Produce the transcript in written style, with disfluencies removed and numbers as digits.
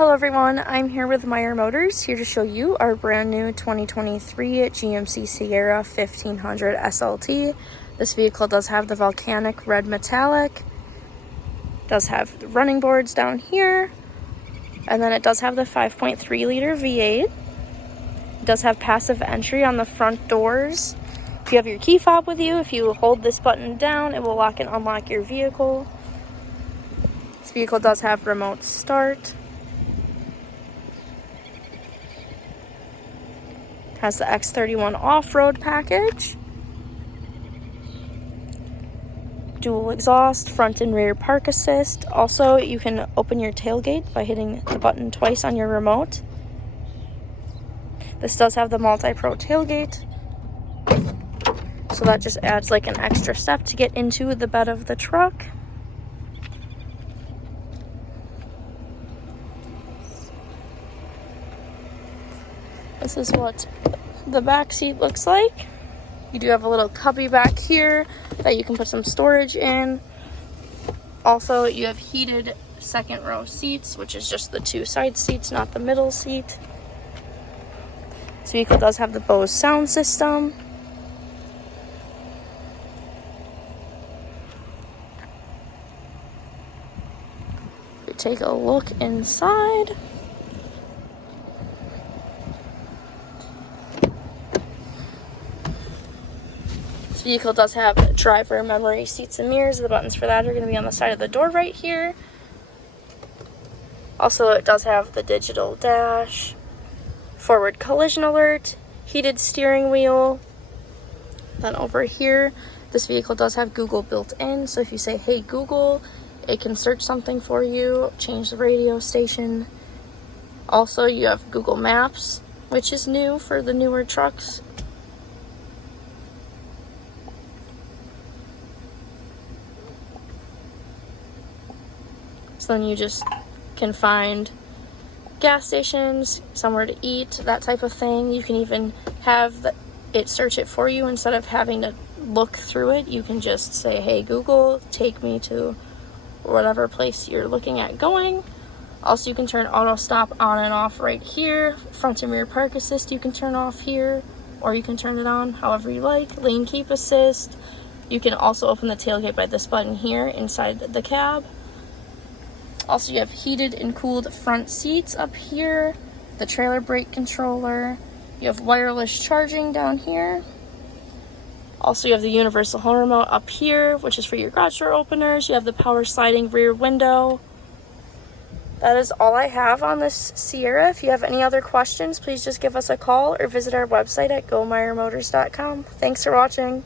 Hello everyone, I'm here with Meyer Motors, here to show you our brand new 2023 GMC Sierra 1500 SLT. This vehicle does have the volcanic red metallic, does have the running boards down here, and then it does have the 5.3 liter V8. It does have passive entry on the front doors. If you have your key fob with you, if you hold this button down, it will lock and unlock your vehicle. This vehicle does have remote start. Has the X31 Off-Road Package. Dual exhaust, front and rear park assist. Also, you can open your tailgate by hitting the button twice on your remote. This does have the multi-pro tailgate, so that just adds like an extra step to get into the bed of the truck. This is what the back seat looks like. You do have a little cubby back here that you can put some storage in. Also, you have heated second row seats, which is just the two side seats, not the middle seat. This vehicle does have the Bose sound system. We take a look inside. This vehicle does have driver memory seats and mirrors. The buttons for that are going to be on the side of the door right here. Also, it does have the digital dash, forward collision alert, heated steering wheel. Then over here, this vehicle does have Google built in. So if you say, "Hey Google," it can search something for you, change the radio station. Also, you have Google Maps, which is new for the newer trucks. So then you just can find gas stations, somewhere to eat, that type of thing. You can even have it search it for you instead of having to look through it. You can just say, "Hey Google, take me to whatever place you're looking at going." Also, you can turn auto stop on and off right here. Front and rear park assist you can turn off here, or you can turn it on however you like. Lane keep assist. You can also open the tailgate by this button here inside the cab. Also, you have heated and cooled front seats up here, the trailer brake controller. You have wireless charging down here. Also, you have the universal home remote up here, which is for your garage door openers. You have the power sliding rear window. That is all I have on this Sierra. If you have any other questions, please just give us a call or visit our website at gomeyermotors.com. Thanks for watching.